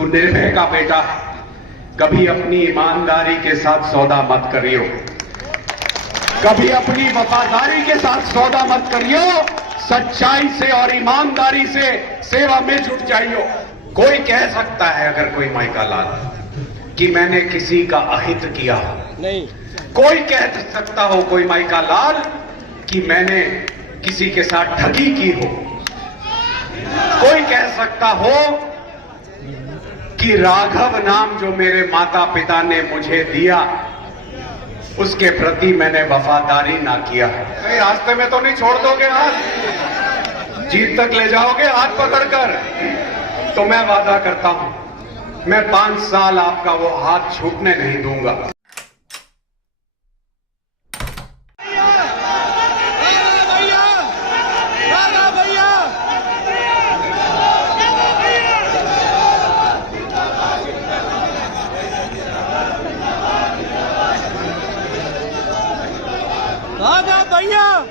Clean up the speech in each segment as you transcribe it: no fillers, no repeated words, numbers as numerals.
तू निर्भय का बेटा है, कभी अपनी ईमानदारी के साथ सौदा मत करियो, कभी अपनी वफादारी के साथ सौदा मत करियो, सच्चाई से और ईमानदारी से सेवा में जुट जाइयो। कोई कह सकता है अगर कोई माइका लाल कि मैंने किसी का अहित किया हो, नहीं। कोई कह सकता हो कोई माइका लाल कि मैंने किसी के साथ ठगी की हो, कोई कह सकता हो कि राघव नाम जो मेरे माता पिता ने मुझे दिया उसके प्रति मैंने वफादारी ना किया। कहीं रास्ते में तो नहीं छोड़ दोगे हाथ, जीत तक ले जाओगे हाथ पकड़कर? तो मैं वादा करता हूं, मैं 5 साल आपका वो हाथ छूटने नहीं दूंगा।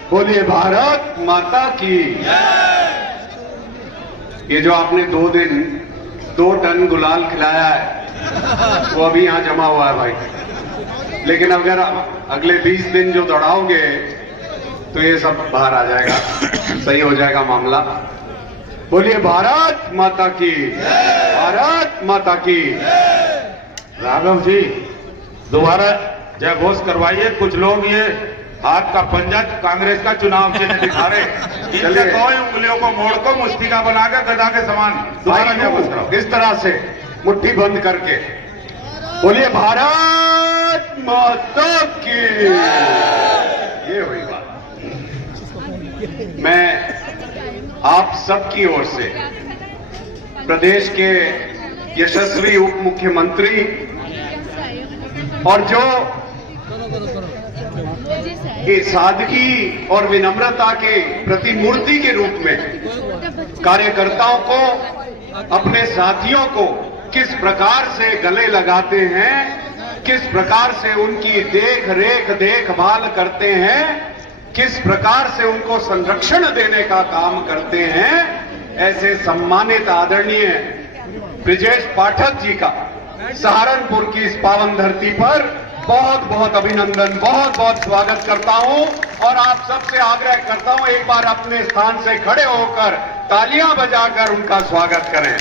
बोलिए भारत माता की। ये जो आपने 2 दिन 2 टन गुलाल खिलाया है वो अभी यहां जमा हुआ है भाई, लेकिन अगर अगले 20 दिन जो दौड़ाओगे तो ये सब बाहर आ जाएगा, सही हो जाएगा मामला। बोलिए भारत माता की, भारत माता की। राघव जी दोबारा जय घोष करवाइए। कुछ लोग ये हाथ का पंजा कांग्रेस का चुनाव चिन्ह दिखा रहे, इनसे 2 उंगलियों को मोड़ को मुष्टि का बनाकर गदा के समान दोबारा जय घोष कराओ, इस तरह से मुट्ठी बंद करके। बोलिए भारत माता की। ये हुई बात। मैं आप सबकी ओर से प्रदेश के यशस्वी उप मुख्यमंत्री और जो सादगी और विनम्रता के प्रतिमूर्ति के रूप में कार्यकर्ताओं को, अपने साथियों को किस प्रकार से गले लगाते हैं, किस प्रकार से उनकी देखभाल करते हैं, किस प्रकार से उनको संरक्षण देने का काम करते हैं, ऐसे सम्मानित आदरणीय ब्रिजेश पाठक जी का सहारनपुर की इस पावन धरती पर बहुत बहुत अभिनंदन, बहुत बहुत स्वागत करता हूं। और आप सबसे आग्रह करता हूं एक बार अपने स्थान से खड़े होकर तालियां बजाकर उनका स्वागत करें।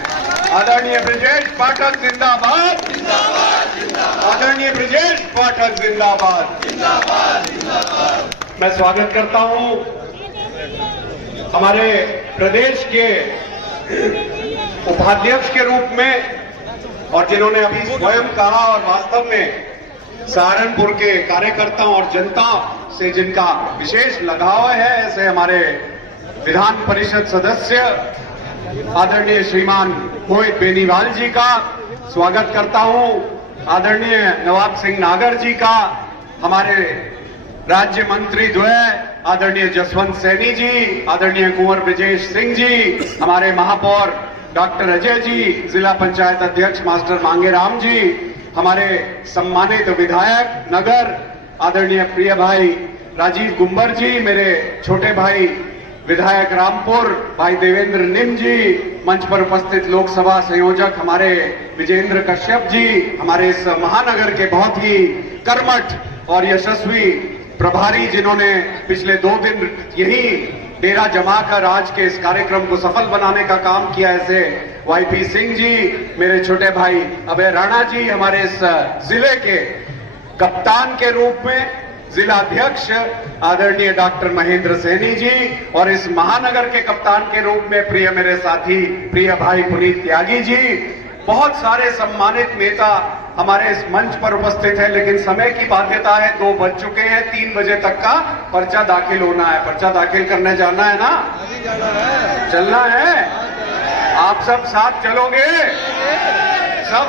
आदरणीय ब्रिजेश पाठक जिंदाबाद, आदरणीय ब्रिजेश पाठक जिंदाबाद, मैं स्वागत करता हूं हमारे प्रदेश के उपाध्यक्ष के रूप में, और जिन्होंने अभी स्वयं कहा और वास्तव में सहारनपुर के कार्यकर्ताओं और जनता से जिनका विशेष लगाव है, ऐसे हमारे विधान परिषद सदस्य आदरणीय श्रीमान मोहित बेनीवाल जी का स्वागत करता हूं। आदरणीय नवाब सिंह नागर जी का, हमारे राज्य मंत्री द्वय आदरणीय जसवंत सैनी जी, आदरणीय कुंवर ब्रिजेश सिंह जी, हमारे महापौर डॉक्टर अजय जी, जिला पंचायत अध्यक्ष मास्टर मांगेराम जी, हमारे सम्मानित विधायक नगर आदरणीय प्रिय भाई राजीव गुंबर जी, मेरे छोटे भाई विधायक रामपुर भाई देवेंद्र निम जी, मंच पर उपस्थित लोकसभा संयोजक हमारे विजेंद्र कश्यप जी, हमारे इस महानगर के बहुत ही कर्मठ और यशस्वी प्रभारी जिन्होंने पिछले 2 दिन यही डेरा जमाकर आज के इस कार्यक्रम को सफल बनाने का काम किया, ऐसे वाईपी सिंह जी, मेरे छोटे भाई अभय राणा जी, हमारे इस जिले के कप्तान के रूप में जिलाध्यक्ष आदरणीय डॉक्टर महेंद्र सैनी जी, और इस महानगर के कप्तान के रूप में प्रिय मेरे साथी प्रिय भाई पुनीत त्यागी जी। बहुत सारे सम्मानित नेता हमारे इस मंच पर उपस्थित हैं, लेकिन समय की बाध्यता है, 2 बज चुके हैं, 3 बजे तक का पर्चा दाखिल होना है। पर्चा दाखिल करने जाना है ना, चलना है? आप सब साथ चलोगे? सब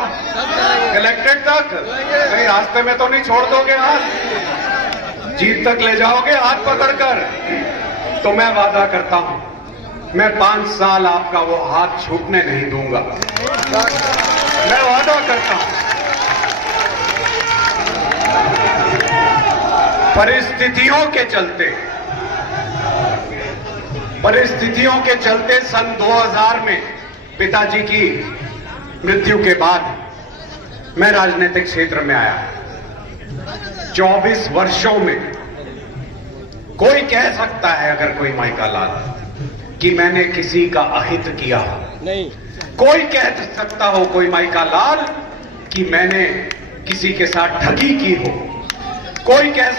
कलेक्ट्रेट तक? कहीं रास्ते में तो नहीं छोड़ दोगे हाथ, जीत तक ले जाओगे हाथ पकड़कर? तो मैं वादा करता हूं, मैं 5 साल आपका वो हाथ छूटने नहीं दूंगा, मैं वादा करता हूं। परिस्थितियों के चलते सन 2000 में पिताजी की मृत्यु के बाद मैं राजनीतिक क्षेत्र में आया। 24 वर्षों में कोई कह सकता है, अगर कोई माइका लाल, कि मैंने किसी का अहित किया हो? नहीं। कोई कह सकता हो, कोई माइका लाल, कि मैंने किसी के साथ ठगी की हो? कोई कह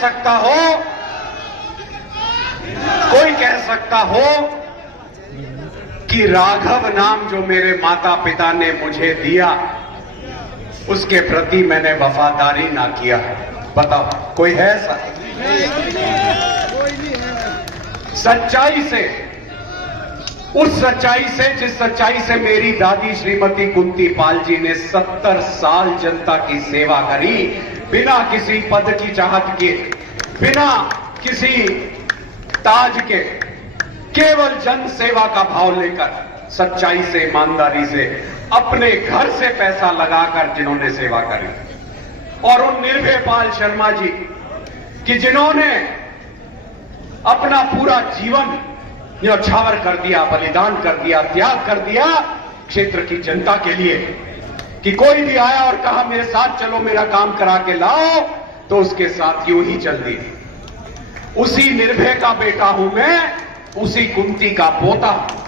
सकता हो कि राघव नाम जो मेरे माता पिता ने मुझे दिया, उसके प्रति मैंने वफादारी ना किया? बताओ, कोई है ऐसा? सच्चाई से, उस सच्चाई से, जिस सच्चाई से मेरी दादी श्रीमती कुंती पाल जी ने 70 साल जनता की सेवा करी, बिना किसी पद की चाहत के, बिना किसी ताज के, केवल जन सेवा का भाव लेकर, सच्चाई से, ईमानदारी से, अपने घर से पैसा लगाकर जिन्होंने सेवा करी। और उन निर्भय पाल शर्मा जी कि जिन्होंने अपना पूरा जीवन न्यौछावर कर दिया, बलिदान कर दिया, त्याग कर दिया क्षेत्र की जनता के लिए, कि कोई भी आया और कहा मेरे साथ चलो, मेरा काम करा के लाओ, तो उसके साथ यूं ही चल दी। उसी निर्भय का बेटा हूं मैं, उसी कुंती का पोता हूं।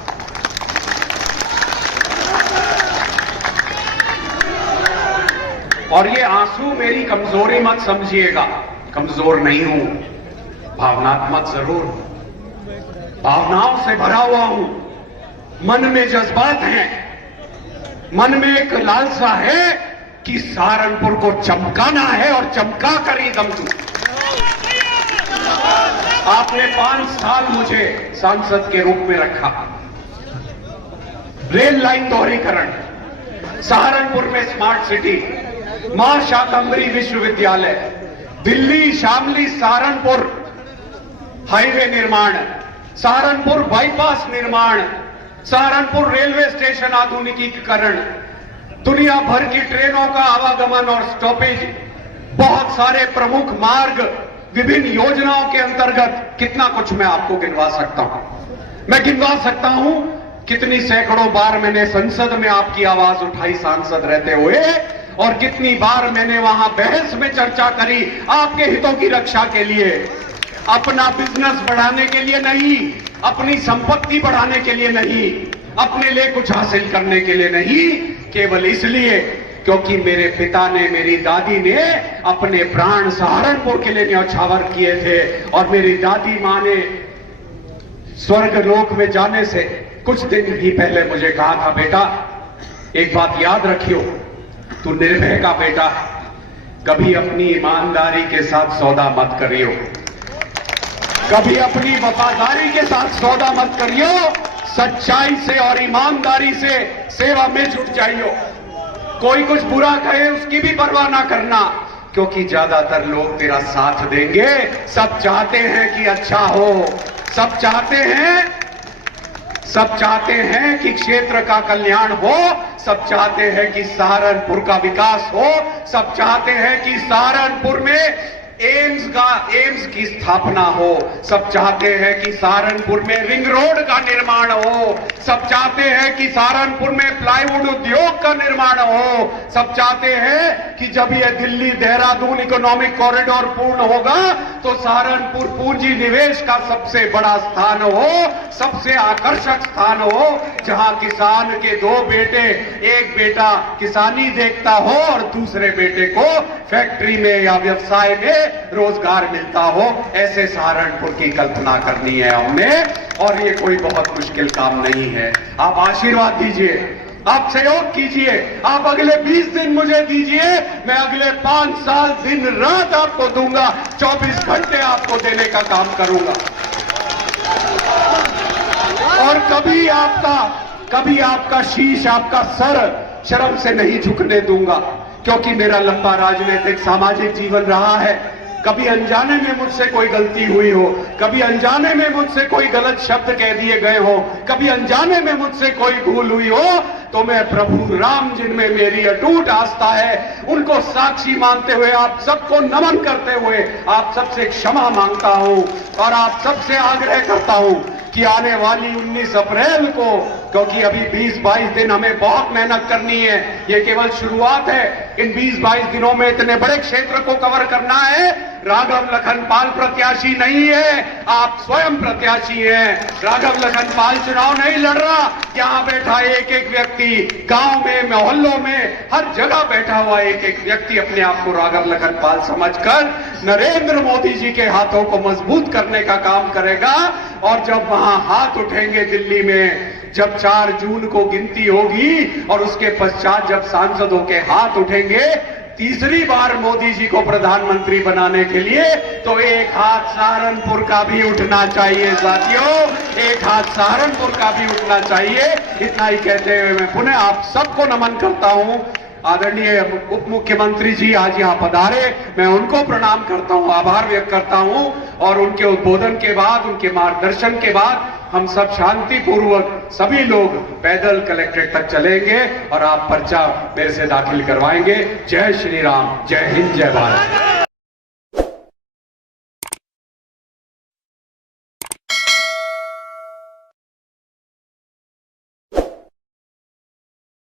और ये आंसू मेरी कमजोरी मत समझिएगा, कमजोर नहीं हूं, भावनात्मक जरूर, भावनाओं से भरा हुआ हूं। मन में जज्बात हैं, मन में एक लालसा है कि सहारनपुर को चमकाना है और चमका कर ही दम दूं। आपने 5 साल मुझे सांसद के रूप में रखा। रेल लाइन दोहरीकरण, सहारनपुर में स्मार्ट सिटी, मां शाकंभरी विश्वविद्यालय, दिल्ली शामली सहारनपुर हाईवे निर्माण, सहारनपुर बाईपास निर्माण, सहारनपुर रेलवे स्टेशन आधुनिकीकरण, दुनिया भर की ट्रेनों का आवागमन और स्टॉपेज, बहुत सारे प्रमुख मार्ग, विभिन्न योजनाओं के अंतर्गत, कितना कुछ मैं आपको गिनवा सकता हूं। मैं गिनवा सकता हूं कितनी सैकड़ों बार मैंने संसद में आपकी आवाज उठाई सांसद रहते हुए, और कितनी बार मैंने वहां बहस में चर्चा करी आपके हितों की रक्षा के लिए, अपना बिजनेस बढ़ाने के लिए नहीं, अपनी संपत्ति बढ़ाने के लिए नहीं, अपने लिए कुछ हासिल करने के लिए नहीं, केवल इसलिए क्योंकि मेरे पिता ने, मेरी दादी ने अपने प्राण सहारनपुर के लिए न्यौछावर किए थे। और मेरी दादी मां ने स्वर्ग लोक में जाने से कुछ दिन ही पहले मुझे कहा था, बेटा एक बात याद रखियो, तू निर्भय का बेटा है, कभी अपनी ईमानदारी के साथ सौदा मत करियो, कभी अपनी वफादारी के साथ सौदा मत करियो, सच्चाई से और ईमानदारी से सेवा में जुट जाइयो। कोई कुछ बुरा कहे उसकी भी परवाह ना करना, क्योंकि ज्यादातर लोग तेरा साथ देंगे। सब चाहते हैं कि अच्छा हो, सब चाहते हैं कि क्षेत्र का कल्याण हो, सब चाहते हैं कि सहारनपुर का विकास हो, सब चाहते हैं कि सहारनपुर में एम्स की स्थापना हो, सब चाहते हैं कि सहारनपुर में रिंग रोड का निर्माण हो, सब चाहते हैं कि सहारनपुर में प्लाईवुड उद्योग का निर्माण हो, सब चाहते हैं कि जब यह दिल्ली देहरादून इकोनॉमिक कॉरिडोर पूर्ण होगा तो सहारनपुर पूंजी निवेश का सबसे बड़ा स्थान हो, सबसे आकर्षक स्थान हो, जहां किसान के 2 बेटे, एक बेटा किसानी देखता हो और दूसरे बेटे को फैक्ट्री में या व्यवसाय में रोजगार मिलता हो। ऐसे सहारनपुर की कल्पना करनी है हमने, और ये कोई बहुत मुश्किल काम नहीं है। आप आशीर्वाद दीजिए, आप सहयोग कीजिए, आप अगले 20 दिन मुझे दीजिए, मैं अगले 5 साल दिन रात आपको दूंगा, 24 घंटे आपको देने का काम करूंगा। और कभी आपका शीश, आपका सर शर्म से नहीं झुकने दूंगा, क्योंकि मेरा लंबा राजनीतिक सामाजिक जीवन रहा है। कभी अनजाने में मुझसे कोई गलती हुई हो, कभी अनजाने में मुझसे कोई गलत शब्द कह दिए गए हो, कभी अनजाने में मुझसे कोई भूल हुई हो, तो मैं प्रभु राम जिनमें मेरी अटूट आस्था है, उनको साक्षी मानते हुए, आप सबको नमन करते हुए, आप सबसे क्षमा मांगता हूं और आप सबसे आग्रह करता हूं कि आने वाली 19 अप्रैल को क्योंकि अभी 20-22 दिन हमें बहुत मेहनत करनी है। ये केवल शुरुआत है। इन 20-22 दिनों में इतने बड़े क्षेत्र को कवर करना है। राघव लखनपाल प्रत्याशी नहीं है, आप स्वयं प्रत्याशी हैं। राघव लखनपाल चुनाव नहीं लड़ रहा, यहां बैठा एक एक व्यक्ति, गांव में, मोहल्लों में, हर जगह बैठा हुआ एक एक व्यक्ति अपने आप को राघव लखनपाल समझकर नरेंद्र मोदी जी के हाथों को मजबूत करने का काम करेगा। और जब वहां हाथ उठेंगे दिल्ली में, जब 4 जून को गिनती होगी और उसके पश्चात जब सांसदों के हाथ उठेंगे तीसरी बार मोदी जी को प्रधानमंत्री बनाने के लिए, तो एक हाथ सहारनपुर का भी उठना चाहिए साथियों, एक हाथ सहारनपुर का भी उठना चाहिए। इतना ही कहते हुए मैं पुनः आप सबको नमन करता हूं। आदरणीय उप मुख्यमंत्री जी आज यहां पधारे, मैं उनको प्रणाम करता हूं, आभार व्यक्त करता हूं। और उनके उद्बोधन के बाद, उनके मार्गदर्शन के बाद हम सब शांतिपूर्वक सभी लोग पैदल कलेक्ट्रेट तक चलेंगे और आप पर्चा मेरे से दाखिल करवाएंगे। जय श्री राम, जय हिंद, जय भारत।